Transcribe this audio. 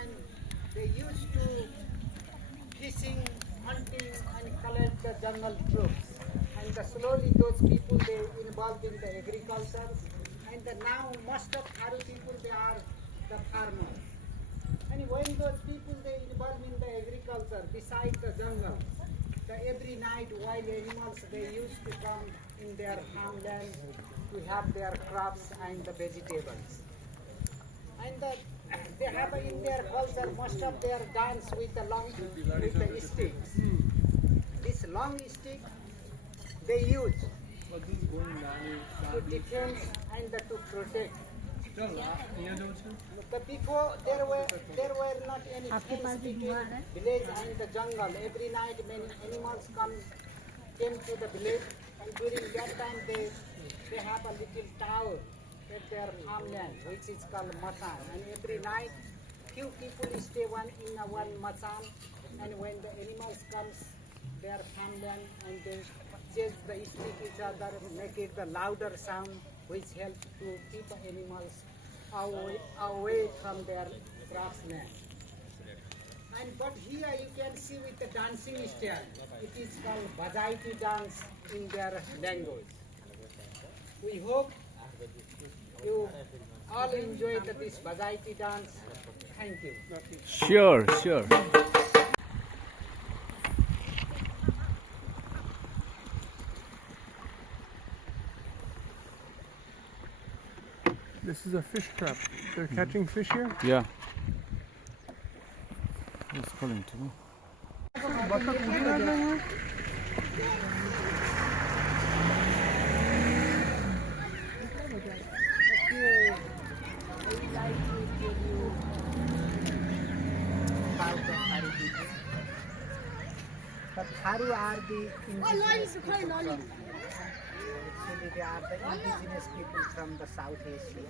time they used to fishing, hunting, and collect the jungle troops. And slowly those people they involved in the agriculture. And now most of Tharu people they are the farmers. And when those people they involve in the agriculture beside the jungle, every night wild animals they used to come in their farmland to have their crops and the vegetables. And they have in their culture most of their dance with the sticks. This long stick they use to defend and to protect. Before there were not any fence between village and the jungle. Every night many animals came to the village, and during that time they have a little tower at their farmland, which is called Matan. And every night few people stay in one Matan, and when the animals comes their farmland and they chase the stick each other, make it the louder sound, which helps to keep animals away from their grassland. But here you can see with the dancing style, it is called Bajaiti dance in their language. We hope you all enjoyed this Bajaiti dance. Thank you. Sure, sure. This is a fish trap. They're catching fish here? Yeah. Who's calling to me? The Tharu are the indigenous people actually they are the indigenous people from the South Asia.